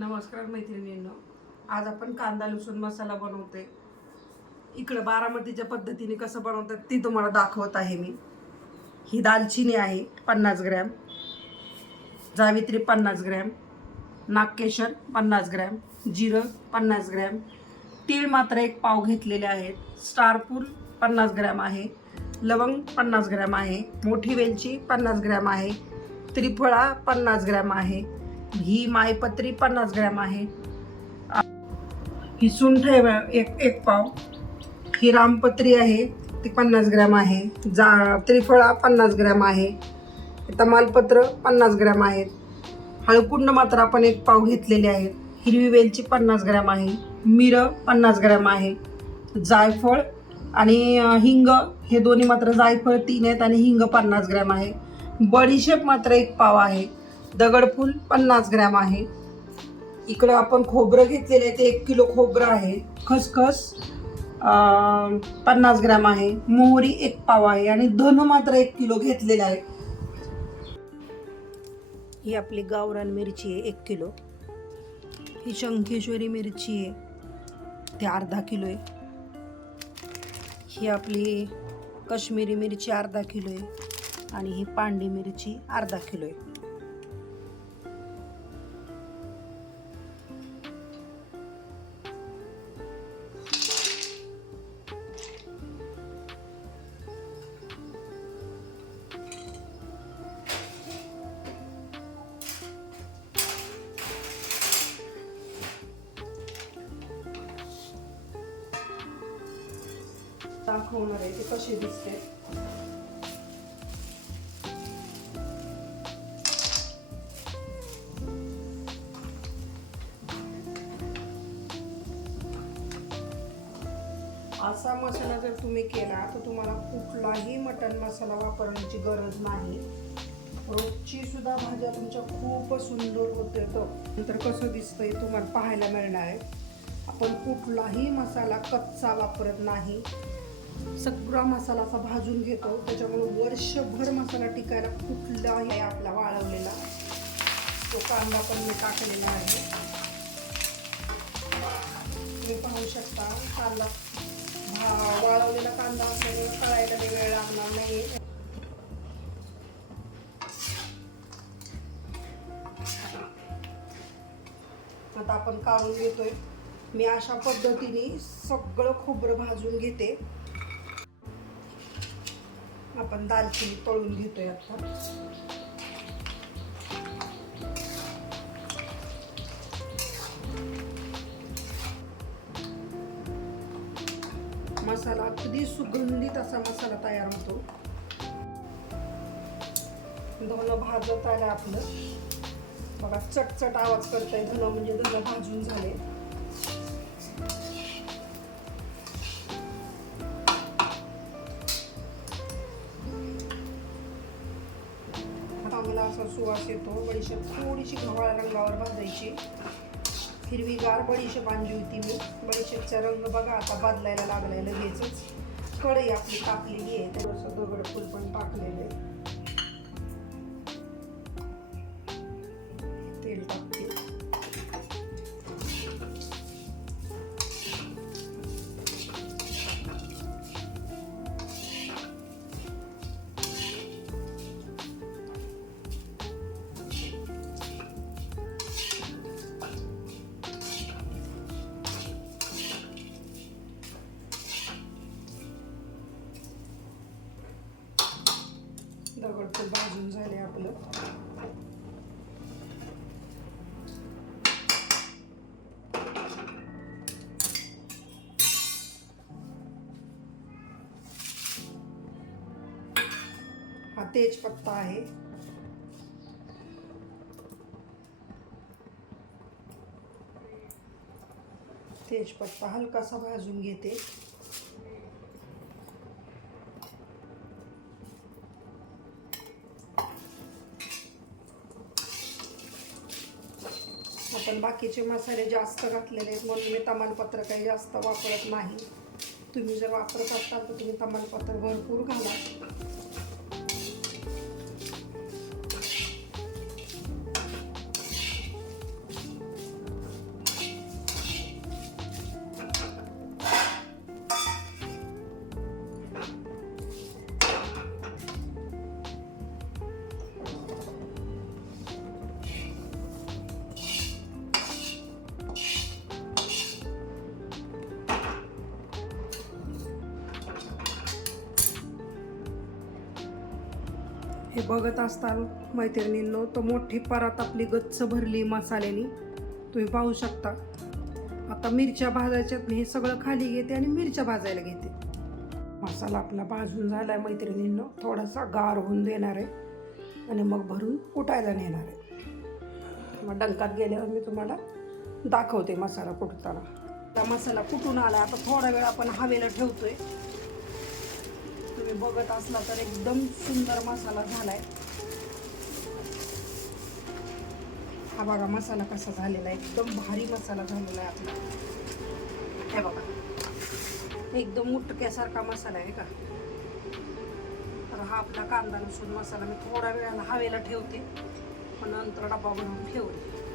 नमस्कार मैत्रिणींनो. आज आपण कांदा लसूण मसाला बनवते इकडं बारामतीच्या पद्धतीने कसं बनवतात ती तुम्हाला दाखवत आहे मी. ही दालचिनी आहे पन्नास ग्रॅम. जावित्री पन्नास ग्रॅम. नागकेशर पन्नास ग्रॅम. जिरं पन्नास ग्रॅम. तीळ मात्र एक पाव घेतलेले आहेत. स्टारपूल पन्नास ग्रॅम आहे. लवंग पन्नास ग्रॅम आहे. मोठी वेलची पन्नास ग्रॅम आहे. त्रिफळा पन्नास ग्रॅम आहे. ही मायपत्री पन्नास ग्रॅम आहे. ही सुंठ एक एक पाव. ही रामपत्री आहे ती पन्नास ग्रॅम आहे. जा त्रिफळा पन्नास ग्रॅम आहे. तमालपत्र पन्नास ग्रॅम आहेत. हळकुंड मात्र आपण एक पाव घेतलेले आहेत. हिरवी वेलची पन्नास ग्रॅम आहे. मिरं पन्नास ग्रॅम आहे. जायफळ आणि हिंग हे दोन्ही मात्र जायफळ तीन आहेत आणि हिंग पन्नास ग्रॅम आहे. बडीशेप मात्र एक पाव आहे. दगडफूल पन्नास ग्रॅम आहे. इकडं आपण खोबरं घेतलेलं आहे ते एक किलो खोबरं आहे. खसखस पन्नास ग्रॅम आहे. मोहरी एक पाव आहे आणि धन मात्र एक किलो घेतलेलं आहे. ही आपली गावरान मिरची आहे एक किलो. ही शंखेश्वरी मिरची आहे ते अर्धा किलो आहे. ही आपली काश्मीरी मिरची अर्धा किलो आहे आणि ही पांडी मिरची अर्धा किलो आहे. दाखवणार आहे ते कसे दिसते असा मसाला जर तुम्ही केला तर तुम्हाला कुठलाही मटण मसाला वापरण्याची गरज नाही. रोजची सुद्धा भाज्या तुमच्या खूप सुंदर होते तो नंतर कसं दिसतंय तुम्हाला पाहायला मिळणार आहे. आपण कुठलाही मसाला कच्चा वापरत नाही. सगळा मसाला असा भाजून घेतो. त्याच्यामुळे वर्षभर मसाला टिकायला कुठलाही आहे आपला वाळवलेला तो कांदा पण मी टाकलेला आहे. तुम्ही पाहू शकता कांदा वाळवलेला कांदा असल्यामुळे कळायला वेळ लागणार नाही आता आपण काढून घेतोय. मी अशा पद्धतीने सगळं खोबरं भाजून घेते. आपण दालचिनी तळून घेतोय आता. मसाला अगदी सुगंधित असा मसाला तयार होतो. धन भाजत आलं आपलं. बघा चटचट आवाज करताय. धन म्हणजे धन भाजून झाले. चांगला असा सुवास येतो. बडीशेप थोडीशी गव्हाळ रंगावर भाजायची हिरवीगार बडीशेप आणली होती मी. बडीशेपचा रंग बघा आता बदलायला लागलाय लगेचच. कढई आपली टाकलेली आहे. थोडंसं दगड फुल पण टाकलेलं आहे. भाजून झाले आपलं. हा तेजपत्ता आहे. तेजपत्ता हलकासा भाजून घेते. पण बाकीचे मसाले जास्त घातलेले आहेत म्हणून मी तमालपत्र काही जास्त वापरत नाही. तुम्ही जर वापरत असाल तर तुम्ही तमालपत्र भरपूर घाला. हे बघत असताल मैत्रिणींनो तो मोठी परात आपली गच्च भरली मसाल्यानी. तुम्ही पाहू शकता. आता मिरच्या भाजायच्यात मी हे सगळं खाली घेते आणि मिरच्या भाजायला घेते. मसाला आपला भाजून झाला आहे मैत्रिणींनो. थोडासा गार होऊन देणार आहे. आणि मग भरून कुटायला नेणार आहे. मग डंकात गेल्यावर मी तुम्हाला दाखवते मसाला कुटताना. मसाला कुटून आला आता थोडा वेळ आपण हवेला ठेवतोय. तुम्ही बघत असला तर एकदम सुंदर मसाला झालाय. हा बघा मसाला कसा झालेला आहे. एकदम भारी मसाला झालेला आहे आपला. हे बघा. एकदम मुटक्यासारखा मसाला आहे का? तर हा आपला कांदा लसूण मसाला मी थोड्या वेळाला हवेला ठेवते. पण नंतर डबा बनवून ठेवते.